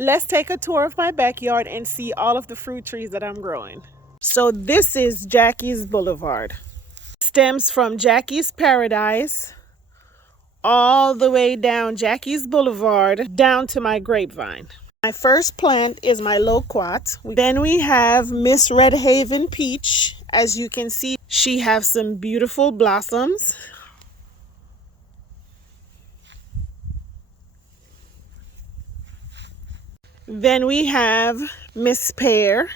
Let's take a tour of my backyard and see all of the fruit trees that I'm growing. So this is Jackie's Boulevard. Stems from Jackie's Paradise all the way down Jackie's Boulevard down to my grapevine. My first plant is my loquat. Then we have Miss Red Haven Peach. As you can see, she has some beautiful blossoms. Then we have Miss Pear.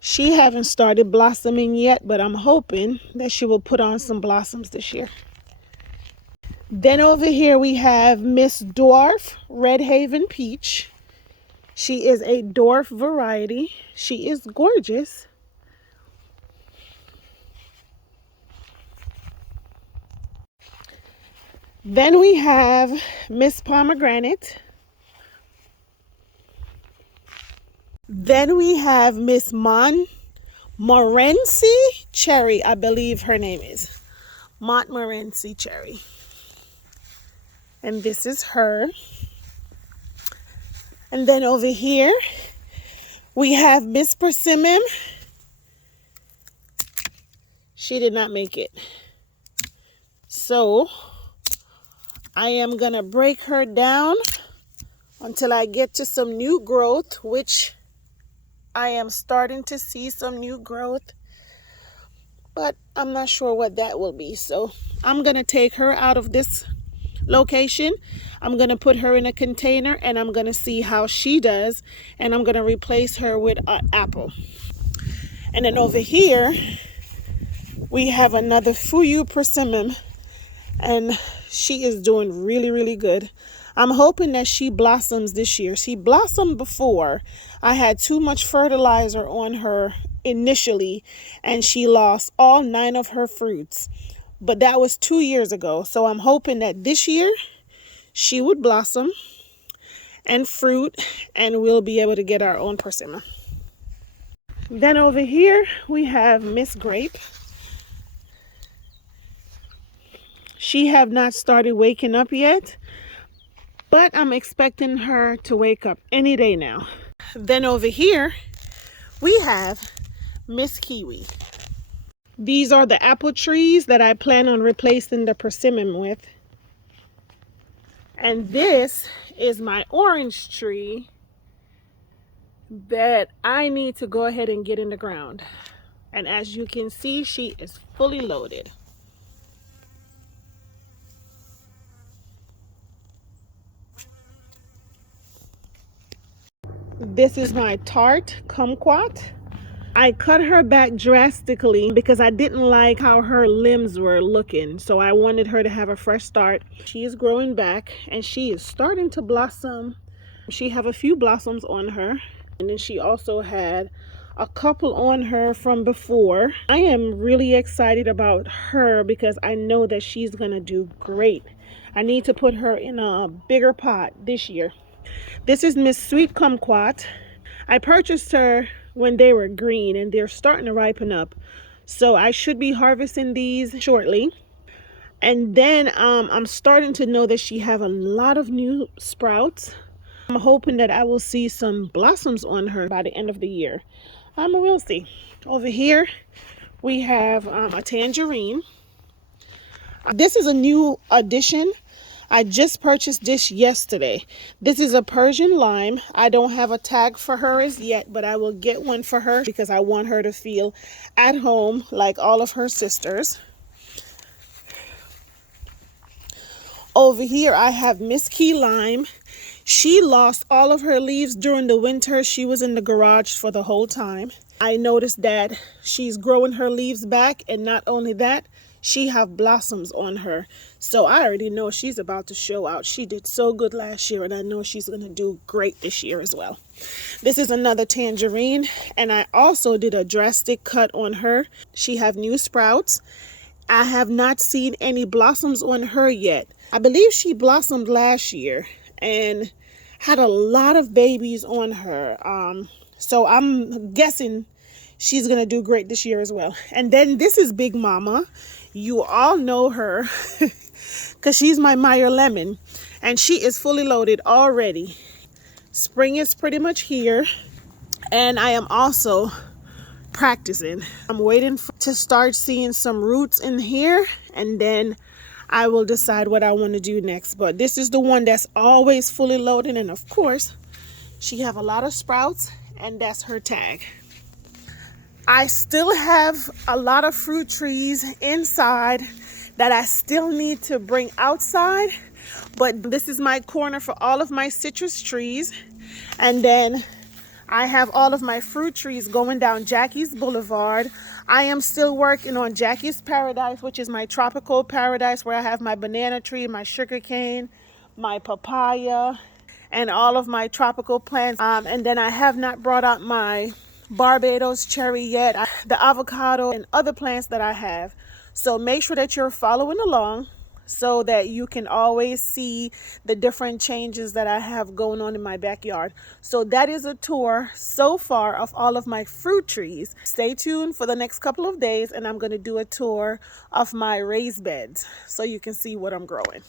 She haven't started blossoming yet, but I'm hoping that she will put on some blossoms this year. Then over here we have Miss Dwarf Red Haven Peach. She is a dwarf variety. She is gorgeous. Then we have Miss Pomegranate. Then we have Miss Montmorency Cherry, I believe her name is. Montmorency Cherry. And this is her. And then over here, we have Miss Persimmon. She did not make it. So I am gonna break her down until I get to some new growth, which I am starting to see some new growth, but I'm not sure what that will be. So I'm gonna take her out of this location. I'm gonna put her in a container and I'm gonna see how she does, and I'm gonna replace her with an apple. And then over here we have another Fuyu Persimmon, and she is doing really good. I'm hoping that she blossoms this year. She blossomed before. I had too much fertilizer on her initially and she lost all 9 of her fruits. But that was 2 years ago. So I'm hoping that this year she would blossom and fruit and we'll be able to get our own persimmon. Then over here we have Miss Grape. She have not started waking up yet, but I'm expecting her to wake up any day now. Then over here, we have Miss Kiwi. These are the apple trees that I plan on replacing the persimmon with. And this is my orange tree that I need to go ahead and get in the ground. And as you can see, she is fully loaded. This is my tart kumquat. I cut her back drastically because I didn't like how her limbs were looking. So I wanted her to have a fresh start. She is growing back and she is starting to blossom. She have a few blossoms on her. And then she also had a couple on her from before. I am really excited about her because I know that she's gonna do great. I need to put her in a bigger pot this year. This is Miss Sweet Kumquat. I purchased her when they were green and they're starting to ripen up. So I should be harvesting these shortly. And then I'm starting to know that she have a lot of new sprouts. I'm hoping that I will see some blossoms on her by the end of the year. We'll see. Over here we have a tangerine. This is a new addition. I just purchased this yesterday. This is a Persian lime. I don't have a tag for her as yet, but I will get one for her because I want her to feel at home like all of her sisters. Over here I have Miss Key Lime. She lost all of her leaves during the winter. She was in the garage for the whole time. I noticed that she's growing her leaves back, and not only that, she have blossoms on her. So I already know she's about to show out. She did so good last year and I know she's going to do great this year as well. This is another tangerine and I also did a drastic cut on her. She have new sprouts. I have not seen any blossoms on her yet. I believe she blossomed last year and had a lot of babies on her. So I'm guessing she's going to do great this year as well. And then this is Big Mama. You all know her because she's my Meyer Lemon. and she is fully loaded already. Spring is pretty much here, and I am also practicing. I'm waiting to start seeing some roots in here, and then I will decide what I want to do next. But this is the one that's always fully loaded, and of course she have a lot of sprouts, and that's her tag. I still have a lot of fruit trees inside that I still need to bring outside, but this is my corner for all of my citrus trees. And then I have all of my fruit trees going down Jackie's Boulevard. I am still working on Jackie's Paradise, which is my tropical paradise, where I have my banana tree, my sugar cane, my papaya, and all of my tropical plants. And then I have not brought out my Barbados cherry yet, the avocado, and other plants that I have. So make sure that you're following along so that you can always see the different changes that I have going on in my backyard. So that is a tour so far of all of my fruit trees. Stay tuned for the next couple of days, and I'm going to do a tour of my raised beds so you can see what I'm growing.